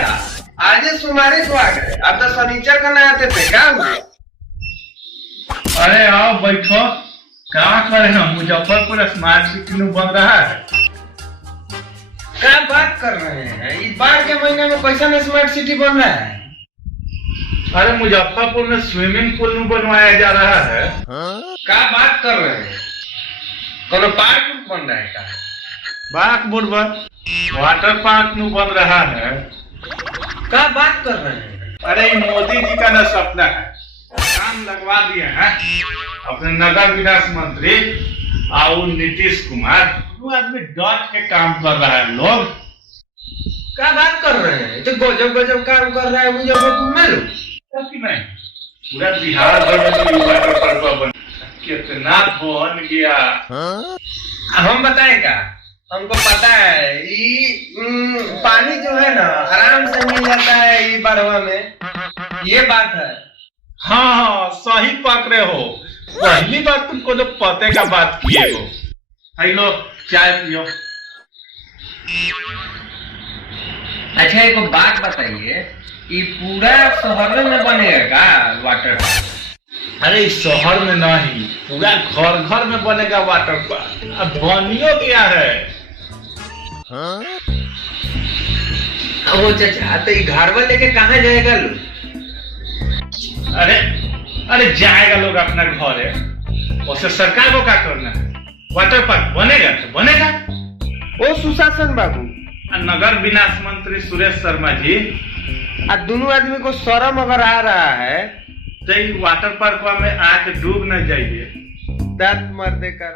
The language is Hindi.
भैया, आज सुमारी को आ गए। अब तो फर्नीचर का नया थे क्या हुआ? अरे आओ बैठो। क्या करे हम मुजफ्फरपुर स्मार्ट सिटी में बन रहा है। क्या बात कर रहे हैं? इस बार के महीने में कैसा में स्मार्ट सिटी बन रहा है? अरे मुजफ्फरपुर में स्विमिंग पूल में बनवाया जा रहा है। क्या बात कर रहे हैं? कोनो पार्क बन रहा है क्या? बाग बुरबक वाटर पार्क में बन रहा है। क्या बात कर रहे हैं? अरे ये मोदी जी का न सपना है, काम लगवा दिए हैं अपने नगर विकास मंत्री और नीतीश कुमार। वो आदमी डट के काम कर रहा है। लोग क्या बात कर रहे हैं? तो गजब गजब काम कर रहा है मुजफ्फरपुर में लोग। नहीं, पूरा बिहार भर में वाटर पार्क बन कितना बन गया। हम बताएगा, हमको पता है पानी जो है ना आराम से मिल जाता है ये बारवा में, ये बात है। हाँ हाँ सही पकड़े हो। पहली बार तुमको तो पते का बात किए हो। हेलो चाय पियो। अच्छा एक बात बताइए, ये पूरा शहर में बनेगा वाटर पार्क? अरे इस शहर में नहीं, पूरा घर घर में बनेगा वाटर पार्क। अब बनियो गया है। वो चाचा तो ये घरवा लेके कहाँ जाएगा लोग? अरे अरे जाएगा लोग अपना घर है, उससे सरकार को क्या करना है। वाटर पार्क बनेगा तो बनेगा। ओ सुशासन बाबू नगर विकास मंत्री सुरेश शर्मा जी, दोनों आदमी को शर्म अगर आ रहा है तो वाटर पार्क में आके डूब न जाइए। दांत मर दे कर